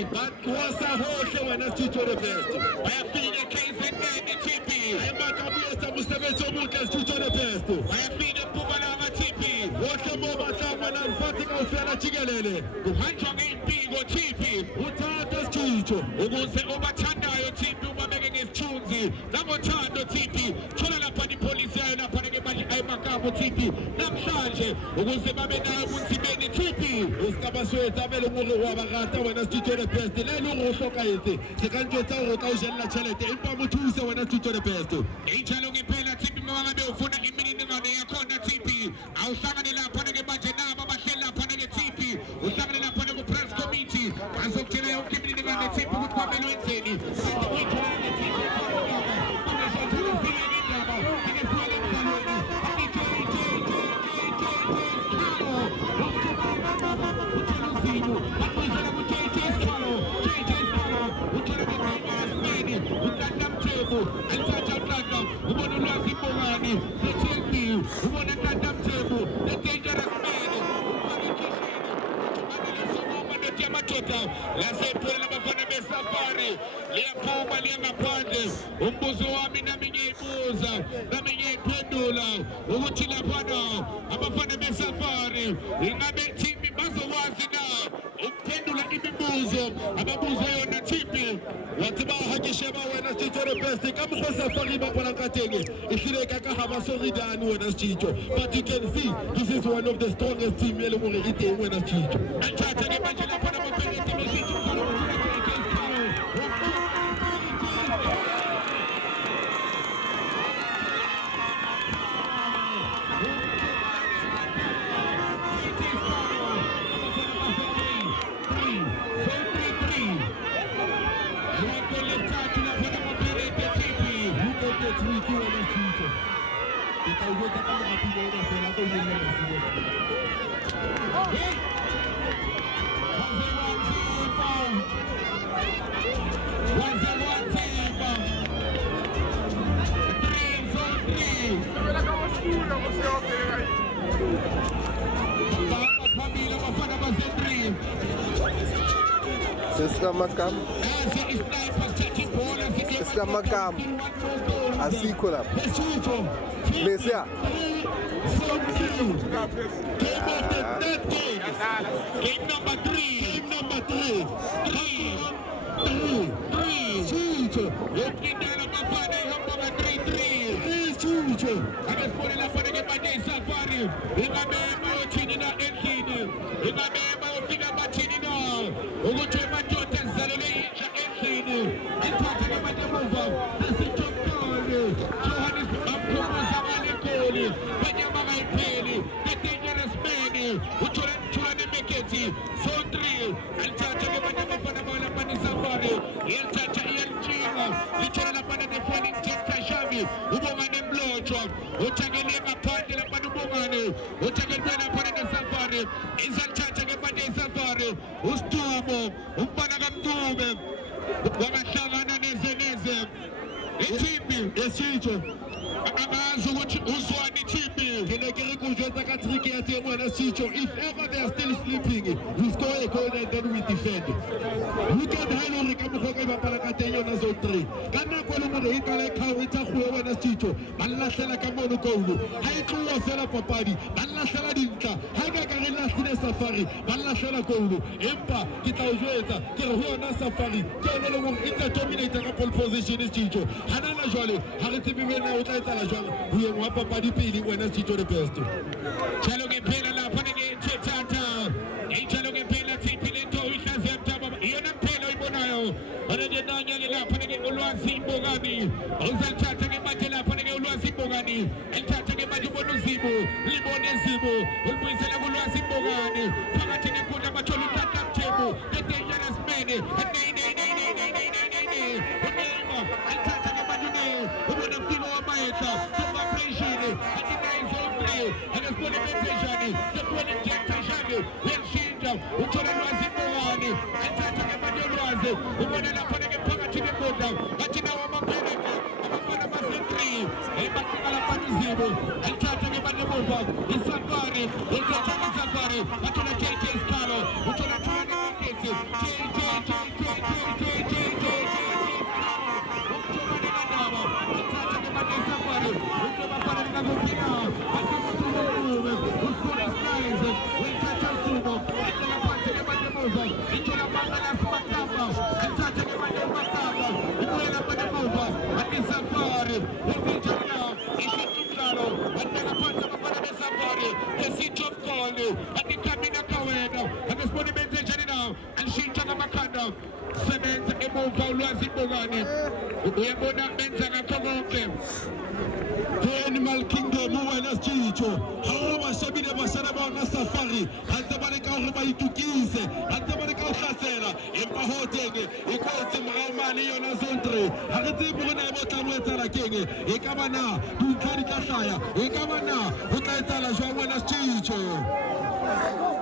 but was a whole when I teach you the best. I have been a case and then the TP. I am back up here to Mustafa Mukas teach you the best. I have been a Pumalama TP. Welcome over time when I'm fighting out Fela Chigalele. Hanjong in or TP. Utata Chicho. Ubuse Obatanda, your TP, Umamega is Chunzi. Namotando TP. Chola Pani Police, and Panagabani Aimakabu TP. Namshanje. Ubuse Mamena Musimeni TP. Uskabaswe Tabelo Muru Wabagata when I teach you the best. Lelo Shokaite. Second Jota Otajan La Chalete. Impamutusa when I teach you the best. Echalongi Pela TP Mamado Funa Imini on the Akona TP. Ausangala Panagabajana, Mashella Panag TP. Usangala Panago Press Committee. As of today, I'm keeping the TP with Pamelo and Seni. Let's say put it up on the safari. Leapoma Liamapande, Umbuzoami Namine Buza, Namine Pendula, Umuchila Pano, Amafana Safari, Ingabe Tipi Mazawazina, Upendula Ibibuzo, Amabuzo on the Tipi. What about Hakishema when I teach the best? Come for Safari Bapanakategi. If you like Hamasoridan when I teach you. But you can see, this is one of the strongest team when I teach you. I try to imagine a Panama Sister Makam, Asikola, Mesia. Game number three. Opening down on my father, number 3-3. I just put it up on the Monday Safari. Remember, Chinina and Kini. Remember, Figama Chinina. Ogochema Jota Zalele and Kini. And talking about the move. That's a job call. Johannes Abdullah Zamani Koli. Banyama Peli. The dangerous man. Uchuran Meketi. So 3. And talking about the Panama Pani Safari. El Chacha El Chino. Literally upon the defending Jetta Shavi. Ubomane blow truck. Uchagelema Pandela Panubomane. Uchagelena Pana Safari. Isal Chacha Gabade Safari. Ustumo. Umpanagam Dube. Wamashavana Nezeneze. Etipi. Esicho. If ever they are still sleeping, we score a goal and then we defend. We can handle the Kamuka Palakateyo as a 3. Kana Kolumana Hikalaka, which are whoever Chicho, Malasela Kamono Kolu, Haiku Sela Papadi, Malasela Dinka, Hagagarilla Sine Safari, Malasela Kolu, Empa, Kitaueta, Kiruana Safari, Kiano interterminator couple position is Chicho, Hanana Jolly, Haritibina Utata La Jola, we are one Papa di Pili when I Chicho the best. Chaloge Pela Panage Tata, Chaloge Pela Tipilento, which has Yana Pelo Bonayo, Oregonania Panage Uluasi Bogani, Ozal Chatake Matela Panage Uluasi Bogani, and Chatake Majubono Zibo, Libone Zibo, Ulpuisela Uluasi Bogani, Pagatine Kuna Macholu Tatam Table, the dangerous man, and and Chatake Majune, who would have been over my head, and the guys all play, and the put him the putting Jackie, when she who told him was in Bogani, and Chatake Majurazi, who would have put a pocket to the boat, but you know I'm a penny, I'm a 3, and Zibo, and Chatake Majura, in Safari, in Safari, but on a KK Scalo, which on a 20 cases, sebenza emuva ulwazi ibhokane uyabona benza ngakho konke Animal Kingdom wena Schicho ha ba shabile ba shana ba na safari hantse ba le ka hore ba itukise hantse ba le ka hlasela empa ho teng e kotse maraumane yona zontre ha re tse bo rena e botla mo etsa la keng e ka bana dintlha di ka hlaya e ka bana ho tla etsa la jwa wena Schicho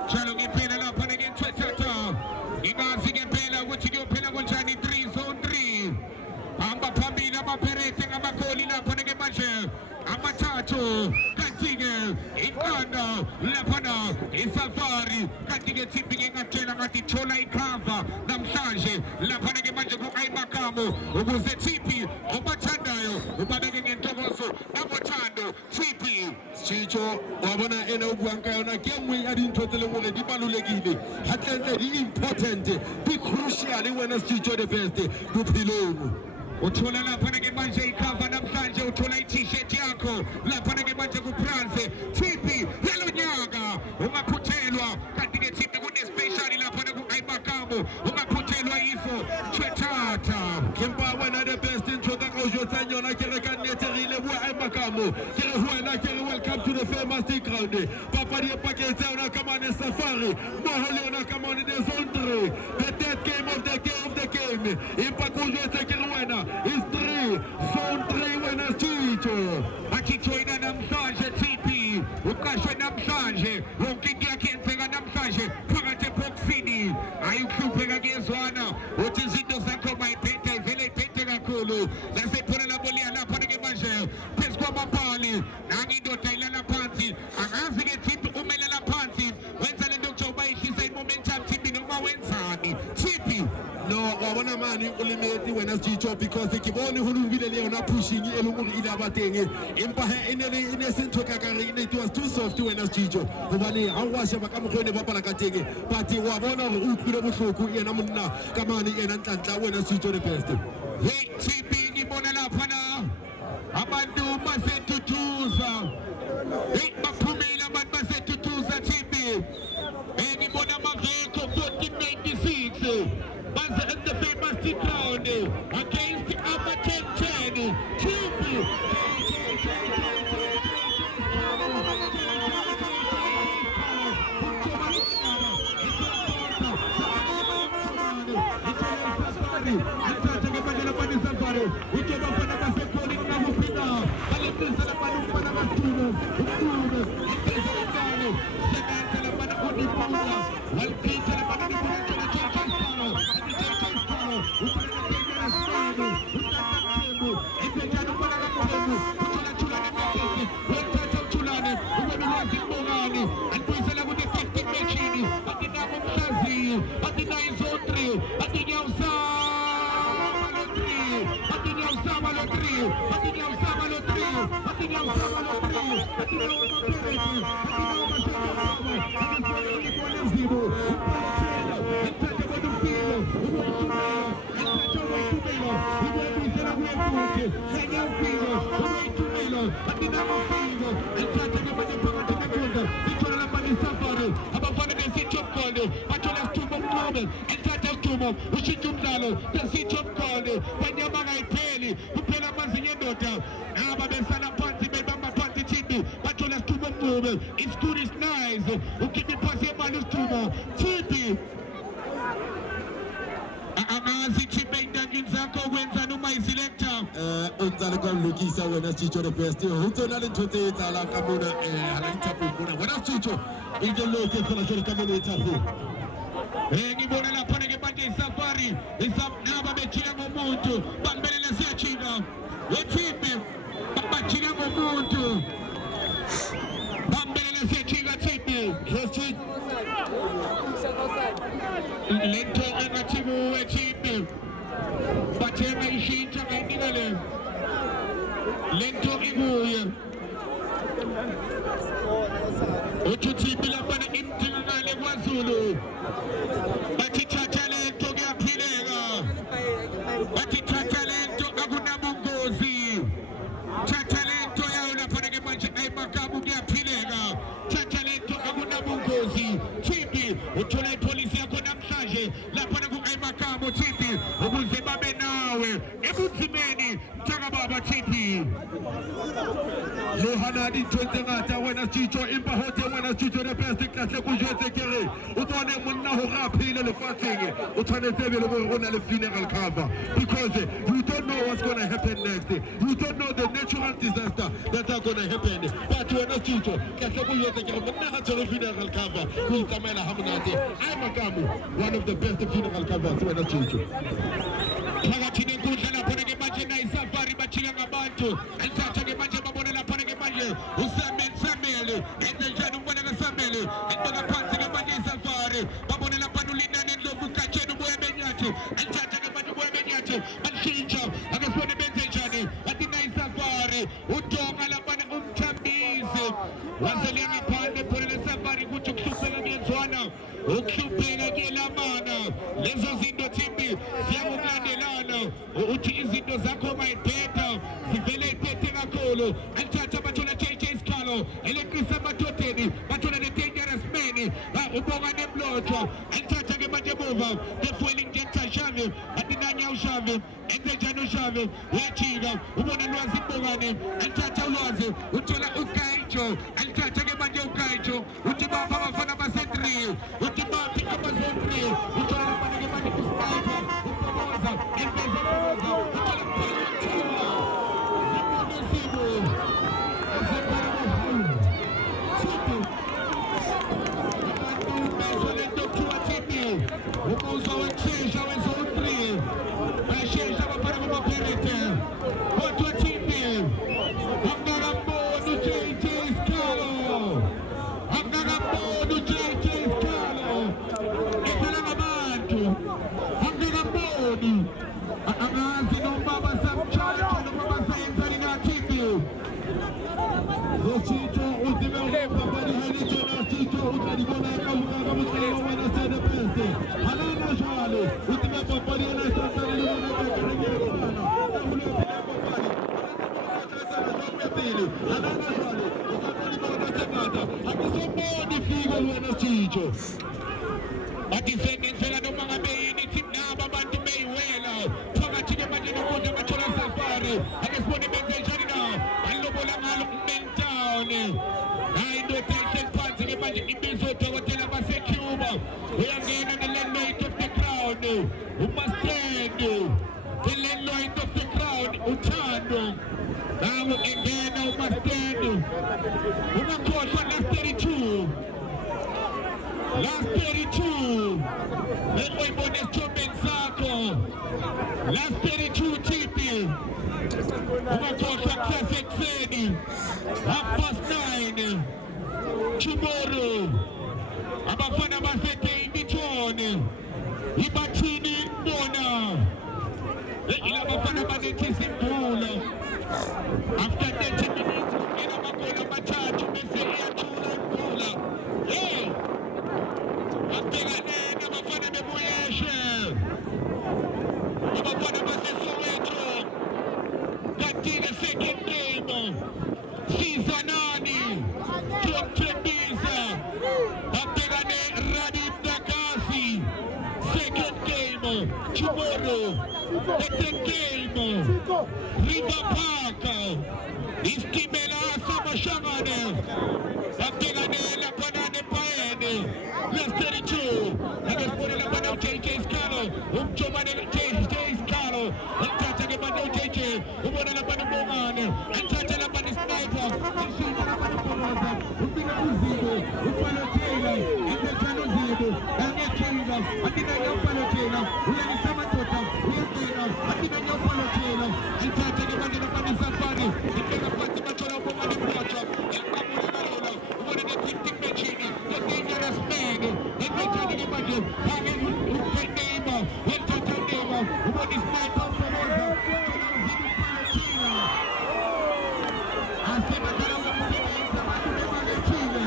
jalo ngiphela lapha ngentwethatha ingazi ngempela ukuthi kuyophela kanjani 3 zone 3 hamba phambili abapherete ngabagoli lapha manje amathathu kanti-ke iqanda laphana isafari kanti-ke Tshipi ngatshela ngathi thola ikhava namhlanje laphana-ke manje ku-Aymakamo ukuze Tshipi obathandayo ubabeke ngentokozo nabothando Tshipi Schicho wabona ena o buang ka yona ke nngwe ya dintho tse leng hore di balolekile hatlentle di important di crucial wena Schicho the best bophelong uthola lapha-ke manje ikhava namhlanje uthola i-t-shirt yakho lapha-ke manje ku-France Tshipi yalo nyaka ungaphuthelwa kanti-ke Tshipi kune-special lapha-ke ku-Aymakamo ungaphuthelwa iso Thwethatha kempa wena the best intro ka go jotsa yona ke re ka nnete re ile bua Aymakamo ke re wena ke re welcome to the famous ground papadi e paketse yona ka mane safari moho le yona ka mane the zone 3 the dead game of the game empa go jotsa ke re wena is 3 zone 3 wena Schicho akijoyina namhlanje Tshipi uqashwe namhlanje wonke into yakhe yenzeka namhlanje phakathi eboxini ayuhlupheka kezwana uthi izinto zakho mayiphethe vele iphethe kakhulu lasephona laboliya lapha-ke manje phezu kwamapali nange indoda ilala phansi angazi-ke Tshipi umelela phansi wenza lento kuthiwa ubayihlisa i-momentum Tshipi noma wenzani Tshipi no wabona mani ulimeti wena Schicho because ke bone ho lubile le yona pushing e leng hore ile abateng empa he ene sentho ka kare it was too soft wena Schicho hobane ha wa sheba ka mokgwa ne bapala ka teng but wa bona hore o utlwile bohloko yena monna ka mane yena ntantla wena Schicho the best hey Tshipi ngibona lapha na abantu basetutuza hey baphumile abantu basetutuza Tshipi ngibona amaveko 1496 baze at the famous ground against the upper 10-10 Tshipi ushijumdalo besithomqondo banyamanga ipheli kuphela amazinyo endoda aba besala phansi bebamba phansi Tshipi bathola Sithumo Mncube it's good it's nice ukhipha ipasi yemali uSithumo Tshipi angazi Tshipi ey'ntangeni zakho kwenza noma iselector ontsale kwa lokisa wena Schicho the best ho tsona le ntho tse etsahalang ka mona ha la nthapo mona wena Schicho e ke lo ke fela jwalo ka mona etsapo ngibona lapha-ke manje isafari naba bejika ngomuntu bambelele siyajika Tshipi bajika ngomuntu bambelele siyajika Tshipi lento engathi kuwe Tshipi bathenga ishintsha ngayinika lento ikuye uthi Tshipi laphana imdingakale kwaZulu bathi thatha lento kuyaphileka bathi thatha lento akunabungozi thatha lento yayo laphana-ke manje Aymakamo kuyaphileka thatha lento akunabungozi Tshipi uthola ipolisi yakho namhlanje laphana ku-Aymakamo ababili ukuze babe nawe ebunzimeni mthakababa TP Lohanadi Twentengata wena Chicho impa hote wena Chicho the best kahle ku jetse kere o tsone monna ho rapile le fatseng o tshwanetse be le bona le funeral cover because you don't know what's going to happen next, you don't know the natural disaster that are going to happen, but wena Chicho kahle ku jetse kere monna ha tsone funeral cover ku itamela ha monate I'm Makamu, one of the best funeral covers wena Chicho phakathi nenkundla lapho ke manje na isafari bachila ngabantu enthatha ke manje babona lapho ke manje uSamuel enzenjani umbona kaSamuel ebeka phansi ke manje isafari babona lapha ulinane lokukatshena uboya benyathi enthatha ke manje uboya benyathi bashintsha akasibone benzenjani athi na isafari udonga lapha umthambisi wazelia ngaphandle phela lesafari ukuthi ukuhlupheka kuyezwana ukuhlupheka kuyelamana lezo zinto Thimbi ziyakulandelana uthi izinto zakho mayibheda zivele iphethe kakhulu anthatha bathola JJ Sikhalo eleqisa amadodeni bathola le dangerous man ubonga nemlotshwa anthatha ke manje emuva the fueling injector Shave atinanya uShave enzenjani uShave uyajika ubona lwazi ibongane anthatha ulwazi uthola uGaijo anthatha ke manje uGaijo uthi baba bafana base3 uthi bathi abazondri uthola ke manje uSpider uPomoza empezela uthola phela Umuzo wethisha wezondri bashintsha bafana bamaPirate kodwa TP akakaboni JJ Sikhalo akakaboni JJ Sikhalo iphela ngabantu akakaboni angazi noma basamthatha noma basayenzani na TP Chicho ultime ukapapari halito na Chicho utalibona kama msela wana sede peste halana shale ultime papari na sasa ni wana kurekea sana ule papari halana shale ukapari bona semata akisomoni figo wana Chicho adifendenzela noma ngabe yini naba abantu beyiwela phakathi ke manje nokudla bathola safari akesibone benzenjani na balobola ngalo mentown hayi ndoda ehleli phansi ke manje ibizo dokotela baseCuba uyangena the landlord of the crown uMustard the landlord of the crown uThando nawo engena uMustard ungakhohlwa last 32 Neboyibone esithombeni sakho last 32 TP ungakhohlwa kusasa ekuseni 9:30 tomorrow abafana baseDaveyton ibathini bona ilabafana banethisa imvula after 30 minutes ina magoli amathathu bese iyathula imvula abhekane nabafana bebuyeshe abafana baseSoweto kanti the second game Sizanani Tumthembisa abhekane Radin Dakasi second game tomorrow the third game River Park Istimela Samashangane abhekane lapha nePayene last 32 akasibone lapha JJ Sikhalo umjomane JJ Sikhalo enthatha ke manje JJ ubona lapha uBongane enthatha lapha iSniper ishintsha lapha uPomoza ubika uZibo uPalotela enthatha uZibo angejinga atinanya uPalotela uyalisa madoda uyangena atinanya uPalotela enthatha ke manje lapha isafari ingena phansi bathola uBongane mlotshwa eqabula kalona ubona ne-printing machine the dangerous man enthatha ke manje hake uPenema enthatha Nema ubona iSniper uPomoza uthola uZibo uPalotela asebathala umsebenzi abantu bebakethile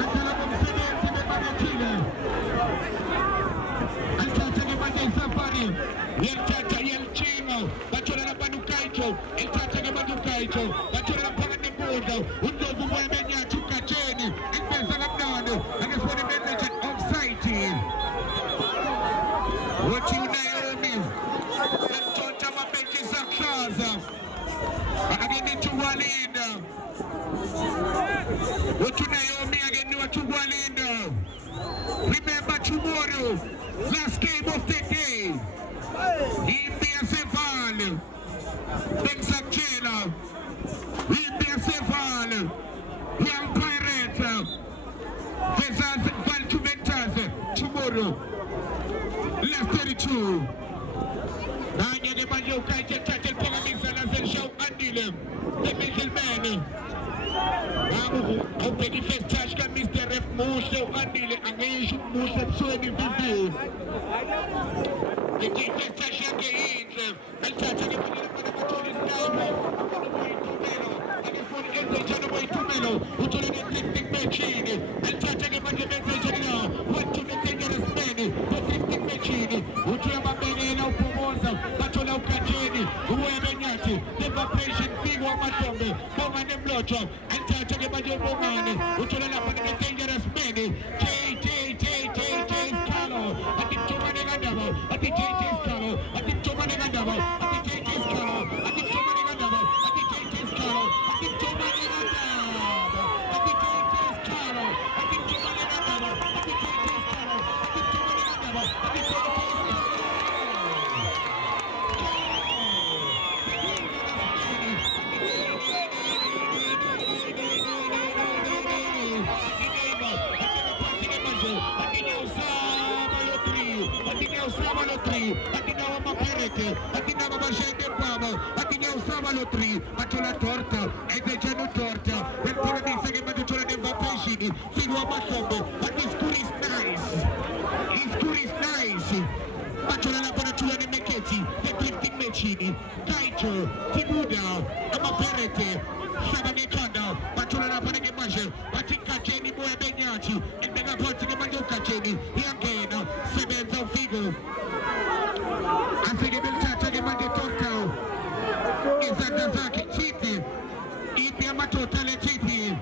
athala umsebenzi bebakethile anthatha ke manje isafari yenthatha yelchinga bathola lapha uGaijo enthatha ke manje uGaijo bathola lapha nenkundla uNdlovu uboya benyathi uGatsheni impeza kamnandi akesibone message offside what you Naomi Chugwalinda. What you Naomi again? You are Chugwalinda. Remember tomorrow, last game of the day. India Seval, Bensakela, India Seval, Young Pirates, Vesas Valjuventus, tomorrow, last 32. Nanya de Bajo Kaja Tatel Pamisa Lazel Show Andilem, the middleman. I'll take the first touch, Mr. Ref Moshe Andile, and I should Moshe Sony Bibi. The first touch again, and touching it with the Matolis now. And if one ends the January 2 Melo, who told the lifting machine, and touching it with the message now, what to the dangerous man, the lifting machine, who to have a man now Pomosa, Batola Kajini, whoever Nyati, the vibration big one Matombe, Boman and Blotcho, and touching it with your woman, who told the dangerous man, J. Carlo, I think to Managandavo, I think J. Carlo, I think to Managandavo, I think J. Carlo, I think to Managandavo, I think J. Carlo, I think to Managandavo, I think J. Carlo, I think to Managandavo, I think J. Carlo, I think to Managandavo, I think J. Atinawa mapereke, atinawa bashende pamo, atinawa sama lotri, atula torta, ezejanu torta, when pura di sege matutura de vapeshini, filwa matombe, but this school is nice. This school is nice. Atula la panatula de meketi, the gifting machine, Kaito, Tibuda, amapereke, Sabane Kanda, atula la panege mashe, atika cheni boya benyati, and mega poti de madoka cheni, yangena, sebenza figo. I think it will touch again by the total. Is that the Zaki Chippy? If you are totally chippy.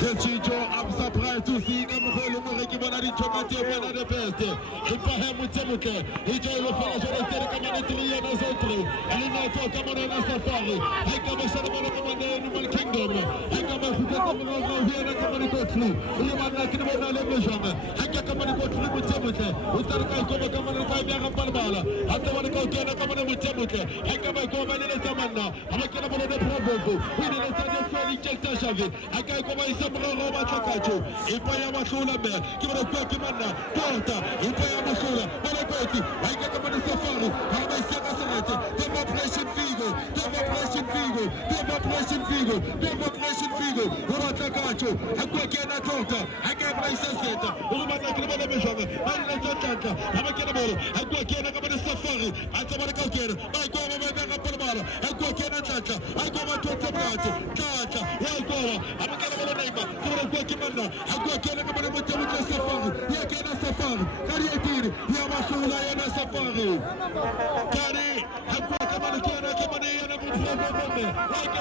Chicho, I'm surprised to see him volume Ricky Chomate one of the best. If I have with Temuke, he joined the flash of the community and as outro. And in our talk on a safari, I come a ceremony of the animal kingdom. I come a Fuka here and come and go through. You are not in the television. I can come and go through with Temuke. We start to come and find Yaram Palmala. After one go to come with Temuke, I come and go and let Tamana. I can about the problem. We didn't tell the friendly check Tashavi. I can come and Roma Takacho, Ipaya Masula, give it a quick commander, Porta, Ipaya Masula, Malapeti, I get them on the safari, how I say Maserati, Demonstration Figo, Roma Takacho, I quick in a torta, I get my Santa, Roma Takacho, I let a tanker, I'm a cannibal, I quick in a safari, I come on a cocaine, I go over the Palmara, I quick in a tanker, I go on to Tata, I go, I'm a cannibal neighbor. Kimanda, I go to the safari, Yakena Safari, Kariatiri, Yamasula Yana Safari. Kari, I go to Manakana, Kamani, and I go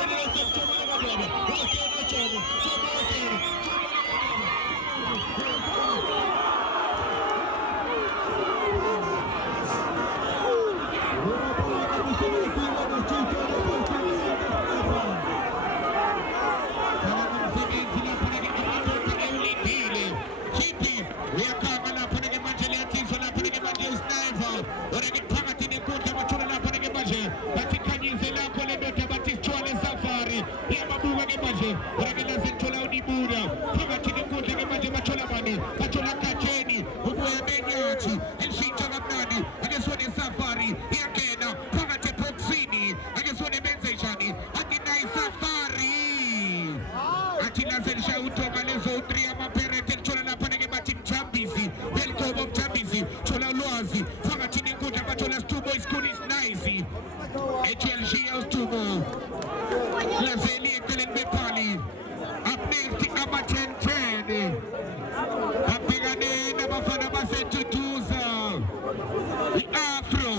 Afro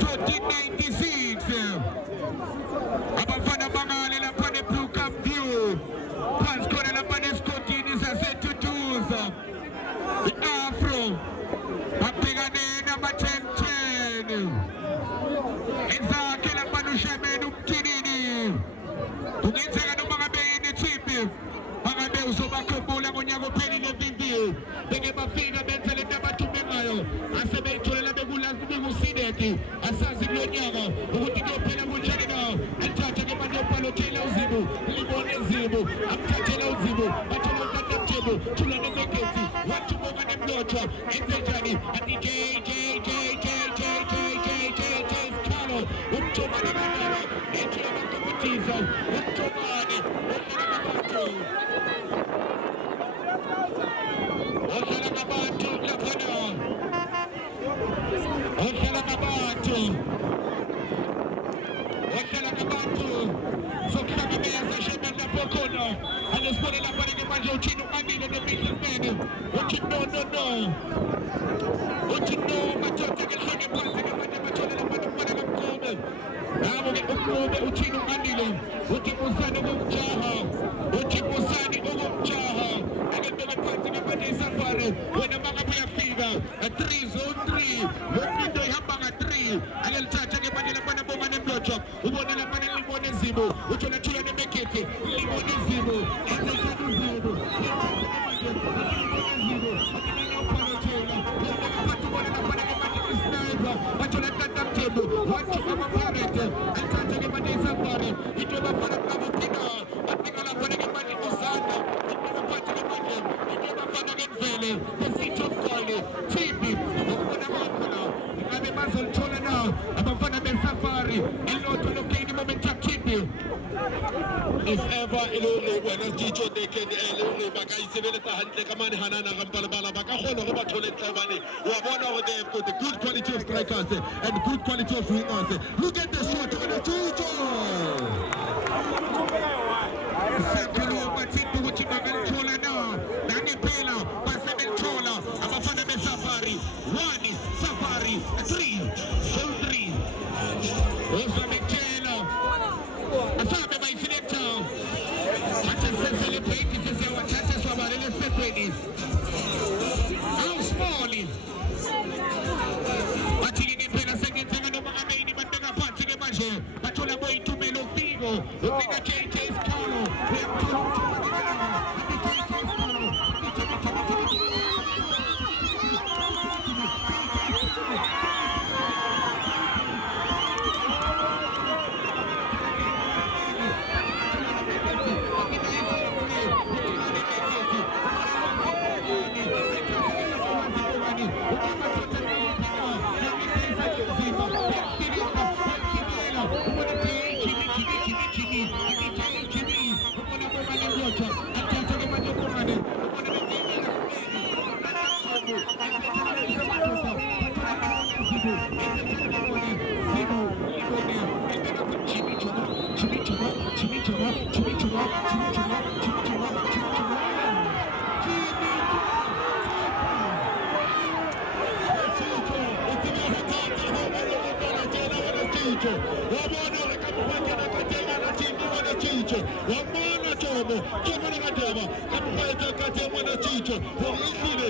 1496 Abafana Bangali la pane Blue Camp View Pascona la pane Scotini sa 72 Afro Apegane number 10 Exactly la panu Shemenu Kinini Safari asazi kulonyaka ukuthi kuyophela kunjani na athatha ke manje uphalo Taylor uZibu libone Zibu amthathela uZibu bathola uNtatamthembu thula nemeketi wathi bonga nemlotshwa enzenjani athi Carlo umthomane kanjani ethi abakompetisa umthomane ohlala ngabantu laphana ohlala ngabantu sokuhlangabeza shemenda pokhona anesibone lapha ke manje uthini uqamile nebusinessman uthi no uthi no madoda ke hlone phansi ke manje bathola lapha nomfana kaMkhobe nabo ke uMkhobe uthini uqamile uthi musani okumjaha uthi musani okumjaha akebeke phansi ke manje Safari wena mangabe uyafika 303 lokundo ihamba nga3 akelithatha ke manje lapha nabonga nemlotshwa ubona lapha libone Zibo uthola thula nemekete libone Zibo ezeshana uZibo bathola Ntatamthembu wathi amaparete athatha ke manje Safari into bafana kabuphina anika lapha ke manje uZanda into baphatha ke manje into bafana ke Mvele besithi ukole Thimbi ukubona khona ngabe bazolithola na abafana beSafari elotho lokeni moment Thimbi if ever ilore wena Tito they can ilore ba ka isebeletsa hantle ka mane hanana ga mpalabala ba ka kgona go ba thole tlabane wa bona go they have got the good quality of strikers and good quality of wingers. Look at the shot on the Tito Sekelo bathimbi ukuthi bangalithole na nanempela basebelithola abafana beSafari 1 Safari 3 show 3 osabekela asabe bayiselecta athi celebrate sesiyawathatha swabalele sesweni how small bathi ngempela sengenzeka noma ameni banteka phansi ke manje bathola boyitumelo ufiko ubika JJ Carlo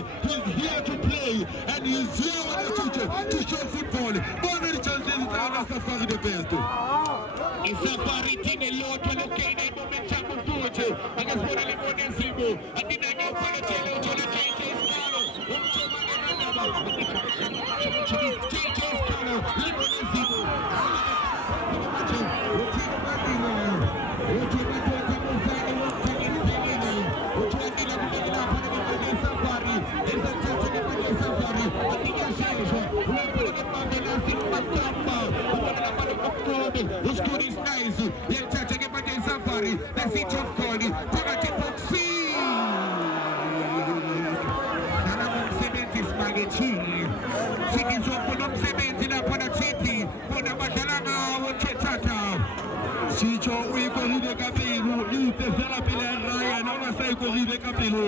he's here to play and he's here to show football. Bonne chances Safari the best. Safari tine loto lokene momentum mfuthi akasibona libone Zibo atinanga ufana tele uthola JJ Carlo umthomane nandaba JJ Carlo libone Zibo the score is nice. They'll touch again by Safari. The city of Koli. Tagati Boxi. Nanamum Cement is Magachini. Cities of Polum Cement in a Panachiti. Ponabatalanga, Wachetata. Chicho, we go to the Capilu. You the Fella Raya, no Psycho Ride Capilu.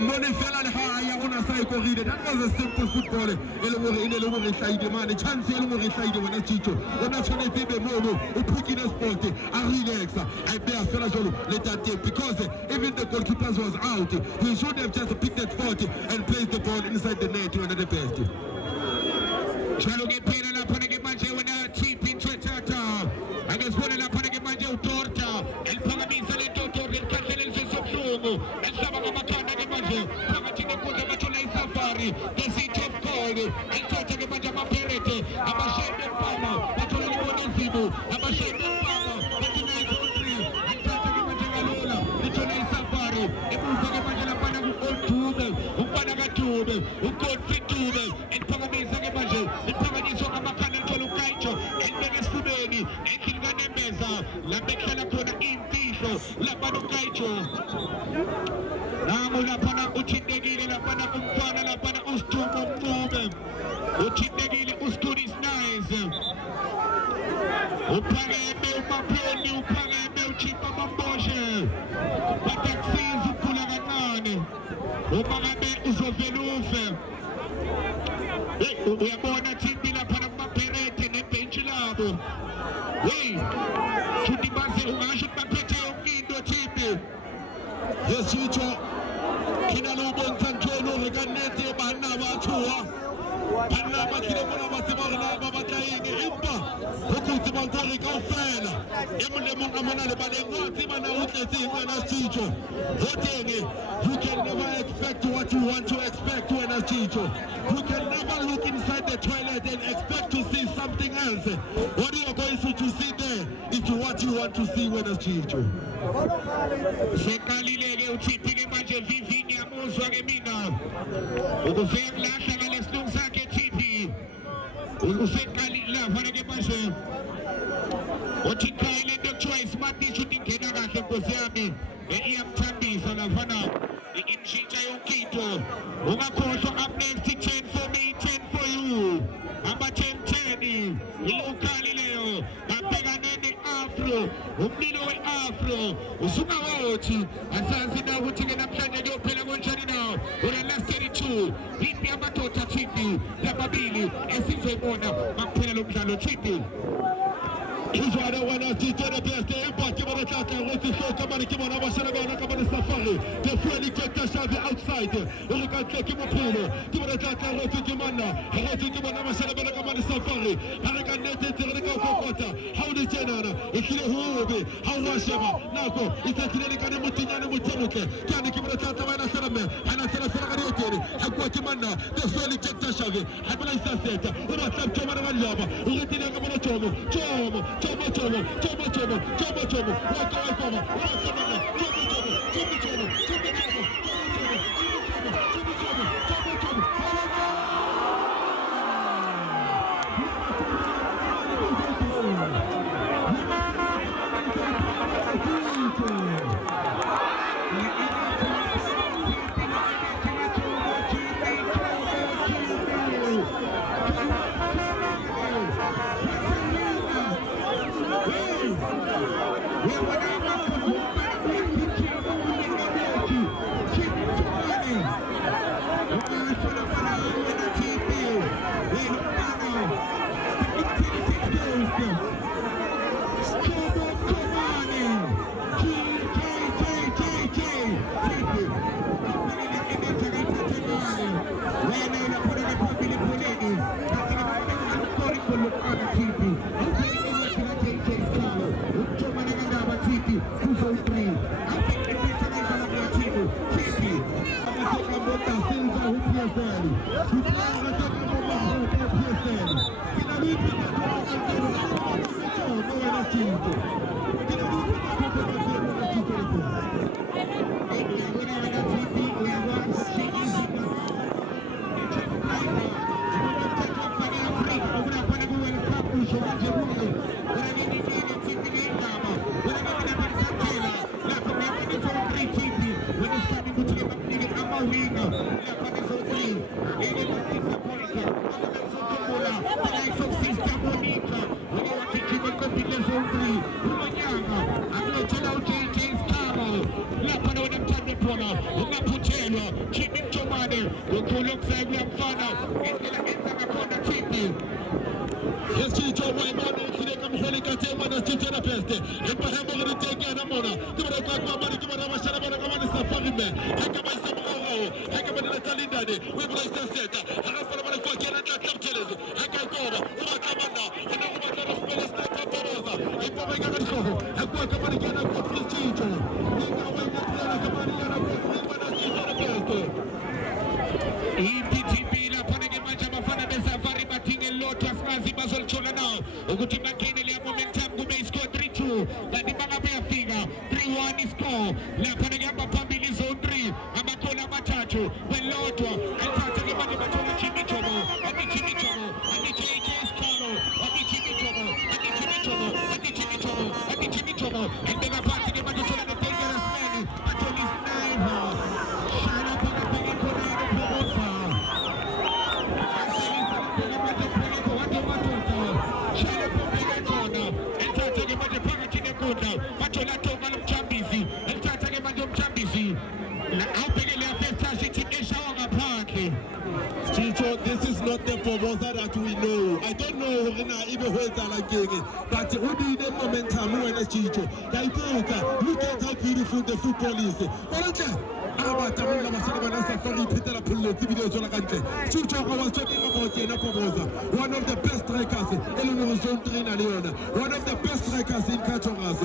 Money fell on high, on a Psycho Ride. That was a simple football. Elwood side, man, a chance Elwood side when a Chicho. When I try to be Mono, who put in a sport, I relax. I bear Felajolo, let that take because even the goalkeepers was out. He should have just picked that spot and placed the ball inside the net to another best. Chalo get paid on a Panagay Manje when I cheap in Chetata. I guess one of the Panagay Manje Torta, and Pagamin Salento, and Catalan Sosomo, and Sabaka Manje, Pagatin Safari, the city of Koli, ayithatha ke manje amaperete abashebe mpama bathola libona inzibo abashebe mpama bathi 9-3 ayithatha ke manje kalula lithola isafari emuva ke manje laphana ku-Dube umfana kaDube uGodfrey Dube eliphakamisa ke manje liphakanyiswa ngamakhanda lithola uKaicho elibeka esifubeni endlini kaNembeza lapho ekuhlala khona imfihlo laphana uKaicho namu laphana uthintekile laphana umfana laphana uSithumbo Mncube uthintekile uStudies Nice uphakeme uMapheni uphakeme uChipa Mamboshe batakusiza ukukhula kancane uphakeme uzovelufe uyabona Thimbi laphana kumaperete nebhentshi labo hey futhi base ungasho baphethe yonke into Thimbi yesitsho khina lo bontsha ntsholo re ka nnete banna ba tshoa banna ba tlile mona ba tseba gore na ba batla eng empa go kutse ba nkore kaofela e molemong a mona le baleng wa tseba na o tletseng wena Sitso go teng you can never expect what you want to expect wena Sitso you can never look inside the toilet and expect to see something else what you are going to see there is what you want to see wena Sitso sekalileke uThiphi ke manje vivini yamuzwa ke mina ukufika kulahla ngalesilungu sakhe Thiphi usekalile lapha ke manje uthi khaya lento ekuthiwa i-smart dish uthi ingena kahle nkosi yami iyamthambisa laphana imshintsha yonke into ungakhohlwa up next 10 for me 10 for you aba 10 ilokali leyo abhekane ne-afro umlilo we-afro usungawothi asazi na ukuthi ke namhlanje kuyophela konjani na ura last 32 ipi amadoda Thiphi lababili esizoyibona makuphela lo mdlalo Thiphi Ijwana wana titone beste empa ke bona tata go se hloka mane ke bona ba shela bona ka bona safari the friendly Dr. Shavi outside o re ka tle ke mophelo ke bona tata go se ke manna go se ke bona ba shela bona ka bona safari ha re ka nete tle re ka kokota ha o di tsenana e tlile hobe ha o sheba nako e tla tlile ka ne motinyane motemotle ke ane ke bona tata ba na shela me ana shela shela ka dioteri ha kwa ke manna the friendly Dr. Shavi ha bona isa seta o ba tla tshoma ba laba o re tlile ka bona tsomo IPTB la pone que mancha mafana ukuthi bakhene leya momentum kube iscore 3-2 kanti bangabe yafika 3-1 iscore lapha ngihamba phambili zone 3 amathola amathathu welodwa ethatha ke manje bathola Jimmy Jomo ati Jimmy Jomo ati JJ Skalo ati Jimmy Jomo ati Jimmy Jomo ati Jimmy Jomo ati Jimmy Jomo endeka phansi ke manje thola dangerous man bathola sniper shana phaka phaka khona promoter bathola Thoma lomjambisi elithatha ke manje umjambisi awubhekele afethashi ithi eshawa ngaphandle. Chicho, this is not the Formosa that we know. I don't know Rena even who is like but who need the momentum when a Chicho. Look at how beautiful the football is. One of the best strikers one of the best strikers in Kachongas.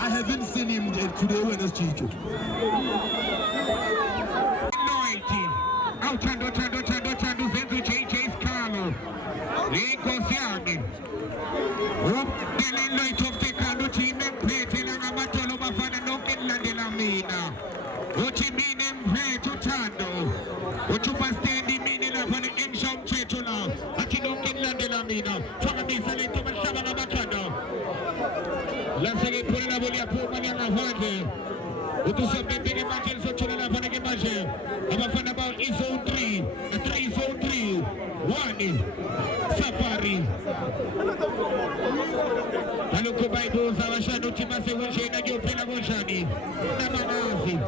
I haven't seen him today when it's Chicho. Outando vendo JJ Scalo Lincoln Dele noite ofecando time mpete la matolo bafana nonke landela mina Uchimine mpete utando Uchupa stendi mini la fana insha mcheto la Ati nonke landela mina Faka misa lento mashaba na bakanda La sege pole la boli ya puma ni angavande Utusa bembege majel so chula la fana ke majel Abafana ba zone 3 zone 3 1 Safari Aluko Bible zawashano timase wonshe na gyopela gonshani na manazi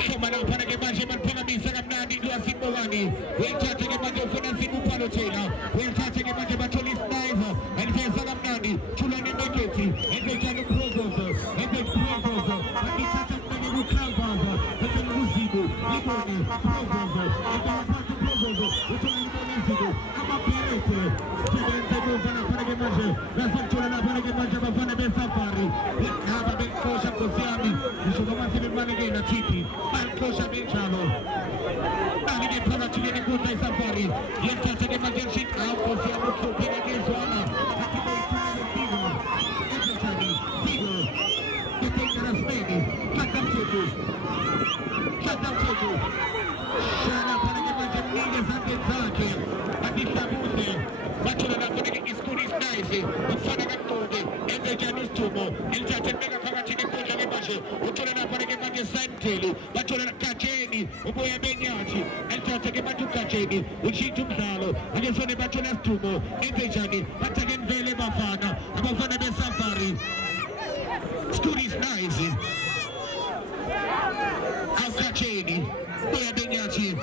Shomana pana ke manje man pela misa kamnandi dua simbo wani Weltate ke manje ufuna simu palo tena Weltate ke manje batoli sniper Elifeza kamnandi chula ni meketi Ende jano progozo Ende progozo Andi tata mnagi mukalbaza Ende muzigo Liboni progozo Ende wapatu progozo Utona liboni zigo Ama pirete Sebenze muvana pana ke manje Nasa chula na pana ke manje Bafana be safari Naba be kosha kosiami Nishugama sibe manege na tipi Malkosha benchalo Nani ke pana chile ni kuta safari Yentata ke manje shit Au kosiamu kupina ke zwana Hatibo ituna Shut up, Chico. Shana panage manje mnige zake zake. Adisha bunde. Bachula na panage iskuri snaisi. Ufana katonde. Ende janus tumo. Ilja tembega kama chini kuja libaje. Uchula na panage manje senteli. Bachula na kacheni. Uboya benyachi. Ilja tege maju kacheni. Ushitu mzalo. Agesone bachula tumo. Ende jani. Batage mvele bafana. Abafana be safari. Skuri snaisi. Kacheni, boya benyachi.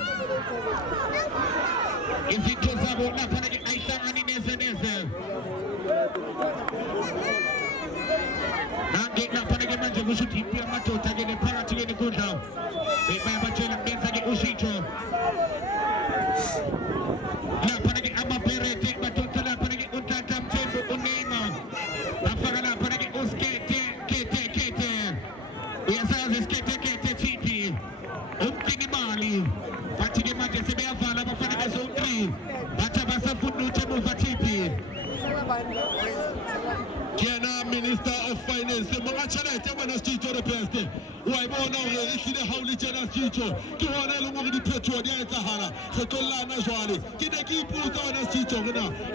Izito zabo na panage aisangani neze. Nange na panage manje kushuti pia matota gene parati gene kunda. Beba bachela mbenza ge ushito. Na panage amaperete matota na panage untanta mtembo uneima. Afaka na panage uskete kete. Uyasazi skete tipi. Umtini mali. Patike manje sebe afala bafana be zone 3. Bacha basa funuche muva tipi. Kiana Minister of Finance, Mangachana, Tamana Chicho the Peste. Why born over the Howley Chana Chicho, Kiwana Lungu the Petro, the Sahara, Sotola Nazwali, Kidaki put on a Chicho,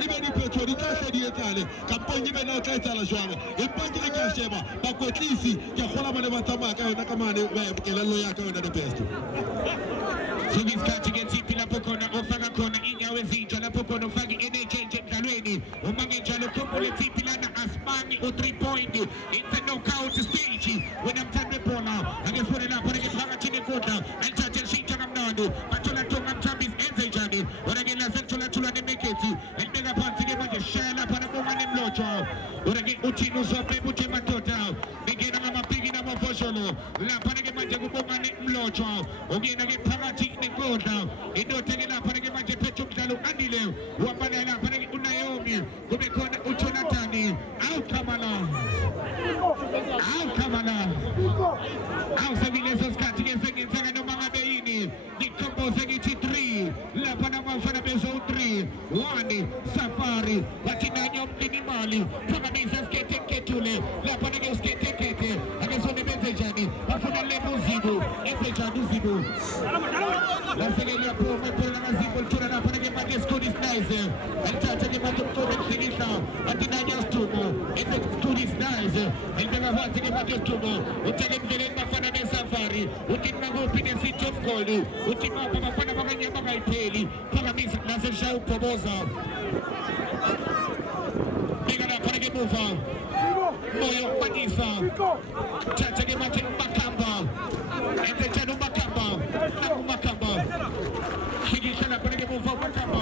even the Petro, the Casa di Italy, Camponi Beno Kaitala Joana, in Paki Kashema, Bakotisi, Kahola Manatamaka, Nakamani, Elaloyaka, and the Peste. So this catch against Ipila Pokona, Ofaga Kona, Inawezi, Jalapokono, Fagi, NHJ, Jalweni, Umangi Jalopole, Tipilana, Asmani, or 3 point. It's a knockout stage. When I'm telling the now, I guess what it up, but I get Hagachini Kota, and Chacha Shikanam Nando, Patola Tongam Chambis, Enzejani, when I get La Centula Tula de Meketi, and then upon Tigamaja, Shana, Panagoman and Locho, when I get Uchino, Pepuchema Tota, begin on a pig in a Mofosholo, La Panagamaja Guboman and Locho, again I get Pagati. Kota, ino tegela panage manje Petro Mzalo Andile, Wapana panage Unayomi, Kumekona Uchonatani, Au Kamala, Au Savilesos Kati Chini, bafuna level Zibu, Efejadu Zibu. Lasegelia Pro, Mepola na Zibu, Chuna na Panege Magia Studis Nice. And Tata Magia Pro, Finisha, Atinanya Stumo, Efej Studis Nice. And then I want to get Magia Stumo, Utagin Velen Bafana de Safari, Utina Hopin and City of Kolu, Utima Bafana Baganya Bagai Peli, Pagamis Nasha Proposa. Bigger up Panege Mova. Moyo Manisa, Chacha Mate Makamba, and the Chanu Makamba, Namu Makamba, Shigisha Panagamo for Makamba.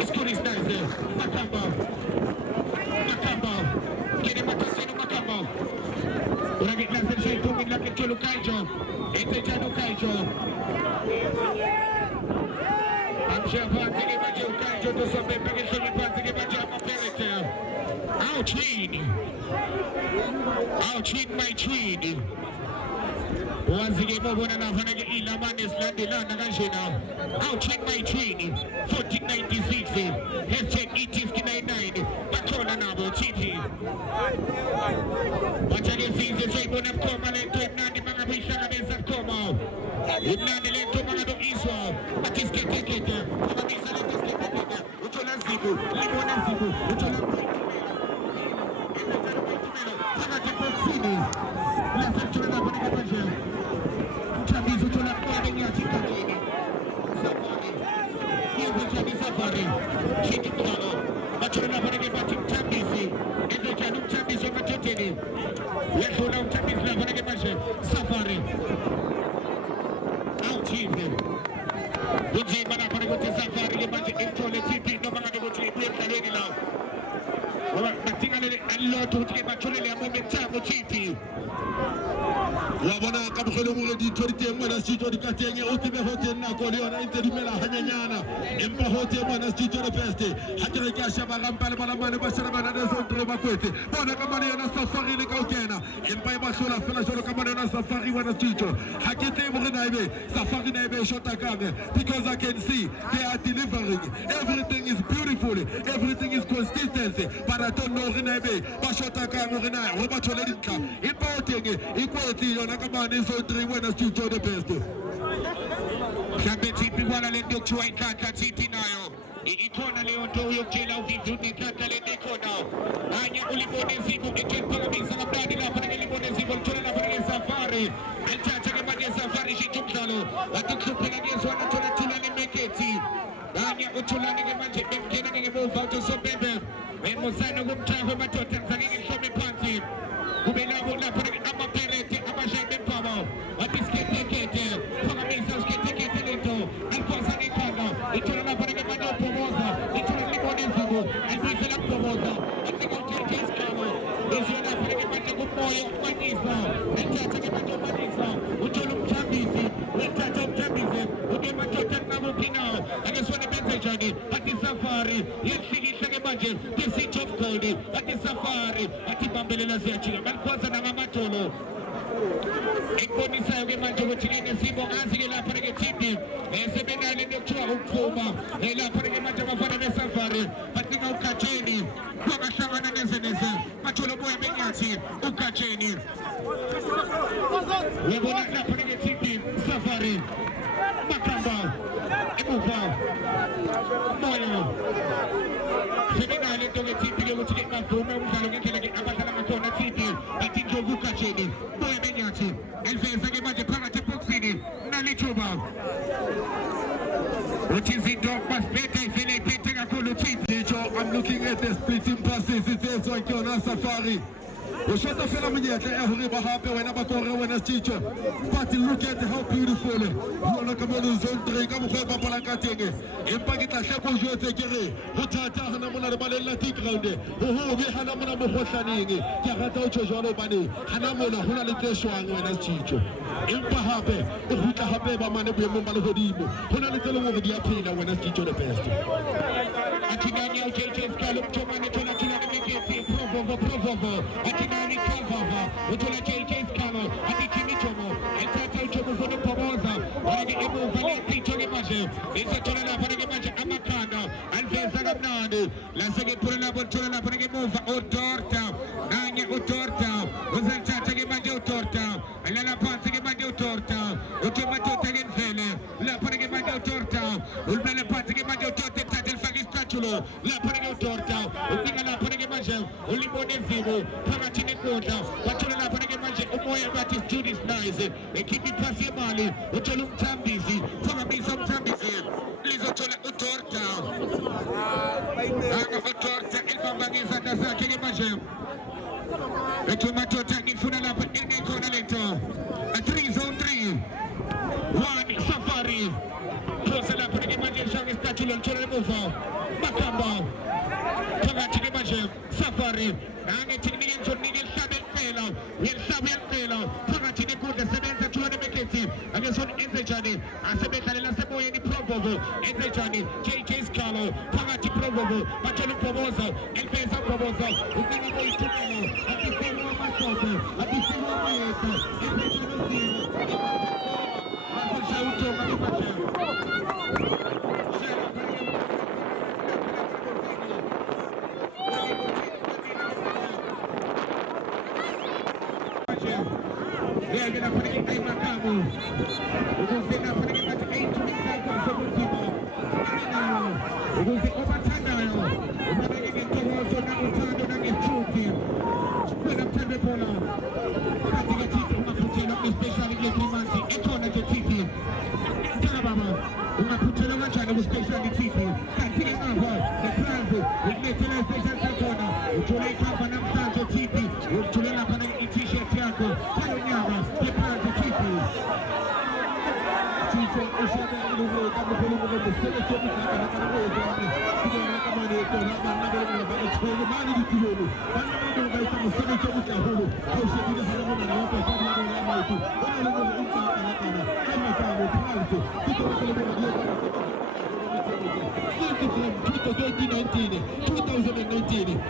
It's good, it's nice, Makamba, get him a Casino Makamba. When I get nothing, say to me like a Chulu Kaijo, and the Chanu Kaijo. I'm sure I'm going to give a Chulu Kaijo to some people, I'm going to give a Jama Pellet. I'll treat my treat. Once again, more than enough, and I get Ilaman is landing on the Gashina. I'll treat my treat. 1496, hashtag ET99, Batona Nabo, TP. But I can see the same one of Koma and to Nandi Magabisha and Koma. If Nandi to Magado Iswa, but this can take it. Magabisa is taken. Utola Zibu, Limona Zibu, Utola. Safari. Wabona kabkholo mo di torite mo na sitio di katenge o tibe hotel na ko leona interimela hanyanyana empa hotel mo na sitio de feste hatire ka shaba gampale bana mane ba shaba na de sontre ba kwete bona ka mane na safari le ka ukena empa ba shola fela jolo ka mane na safari wa na sitio hakete mo na ibe safari na ibe shota kage because I can see they are delivering everything is beautiful everything is consistency but I don't know na ibe ba shota kage mo na o ba chole dinka empa otenge ikweti yona ka mane sontre wa na sitio de feste Shabe tipi wala le dokcho ai kaka tipi nayo. Ikona leo ndo huyo kila uvinduni kaka le dekona. Anya ulibone zibu ekepa kabisa labdani la pana ulibone zibu tuna la pana safari. Alchacha ke maji safari shitumzalo. Atukupela ngezo anatola tula ni meketi. Anya utula ni maji mkena ni move out so bebe. Mosano kumtaho matota zanini shomi panti. Kubela bona pana ama pelete ama shabe pamo. Atiskete kete. Pana misa skete kete lento. Alfosa ni kana. Itula la pana maji pomoza. Itula ni bone zibu. Alfisa la pomoza. Atiko kete skama. Itula la pana maji kumoyo manisa. Alchacha ke maji manisa. Utulu mchambizi. Alchacha mchambizi. Ukema tota na mukina. Ageswani bete jani. Ati safari. Yeshigi shage maji. Tisi chof kodi. Ati safari. Ati bambele la ziachila. Malkwaza na mama tolo. Ikoni sayo ke manje kuchikine sibo azike lapha ke tipi esebena le ndokuthwa ukuphuma lapha ke manje bafana besafari batika ukatsheni kwakahlangana nezeneze batholo boya benyathi ukatsheni yebona lapha ke tipi safari makamba emuva moyo sebena le ndokuthwa tipi ke ukuthi ke bavume umdlalo ngendlela ke abadlala ngakhona tipi batinjo ukatsheni boya benyathi elveza ke manje phakathi eboxini nalithuba which is it dog must better ifele iphethe kakhulu tipi. I'm looking at the splitting passes it says like on safari. Ushota fela mnyetla ehuri bahape wena bakore wena chicho. But look at how beautiful. Yona kamelo zone ka mkhwe ba bola katenge. Empa ke tla hlebo jotse kere. Ho thata hana mona le balella ti ground. Ho be hana mona mo khohlaneng. Ke rata o tshojalo bane. Hana mona hona le tshwang wena chicho. Empa hape o hutla hape ba mane boemong ba le hodimo. Hona le tselo mo di a phela wena chicho the best. Atinani au JJ Scallop tomane tola kila nimeketi provo atinani kavava utola JJ Scallop atikimi tomo entata uchomo fono pomoza wale emu vale picho ke maje isa tola na pare ke maje amakanda alveza gamnade lansege pure na bon tola na pare ke mova odorta nanya odorta uzantata ke maje torta, la panza che mangia torta, ultima torta che infele, la pane che mangia torta, la panza che mangia torta, il faghi spacciolo, la pane che torta, la pane che mangia, un limone vivo, pagati ne conta, faccio la pane che mangia, un muoio batis Judas Nice, e chi mi passi male, o c'è un tambisi, fammi un tambisi, lì c'è un torta, un torta, il bambino è stata sa che mangia. E tu ma torta in fuori per il cornetto. A 3 zone 3. 1 Safari. Cosa la per che mangia il spacciolo il cielo removo. Macamba. Pagati che mangia Safari. Anche tecniche giorni che sta del pelo. Il sabe pelo. Pagati ne corda sedenza cielo ne mettezi. Anche sono entrati. A sebetare la seboia di provoco. Entrati. JJ Scalo. Pagati provoco. Ma c'è un provoso. Il peso provoso. Un primo poi tunello.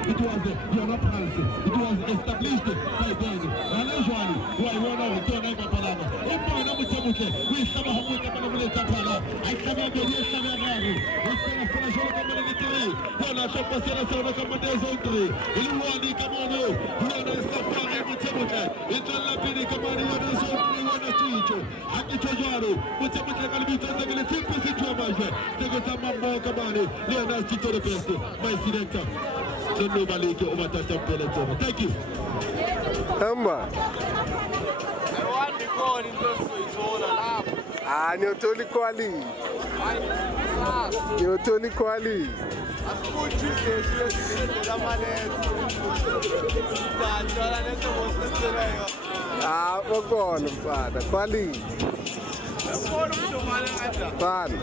It was Europe House. It was established by then. And usually, why one of the name of Palama. If I know we some of the Palama Pala, I come up with this Savannah. We send a financial community. Hold up, shop us in a sort of community. In one, come on, one is Safari with Samuka. It's a lapid command, one is only teacher. And it's a yaro. With some of the Calvitas, they're going to take this into a measure. They got some more command. Leonard Tito the best, my selector. Thank you. Amba. Ah, ni otoli kwali. Ni otoli kwali. Ah, pokona mfana kwali. Fana.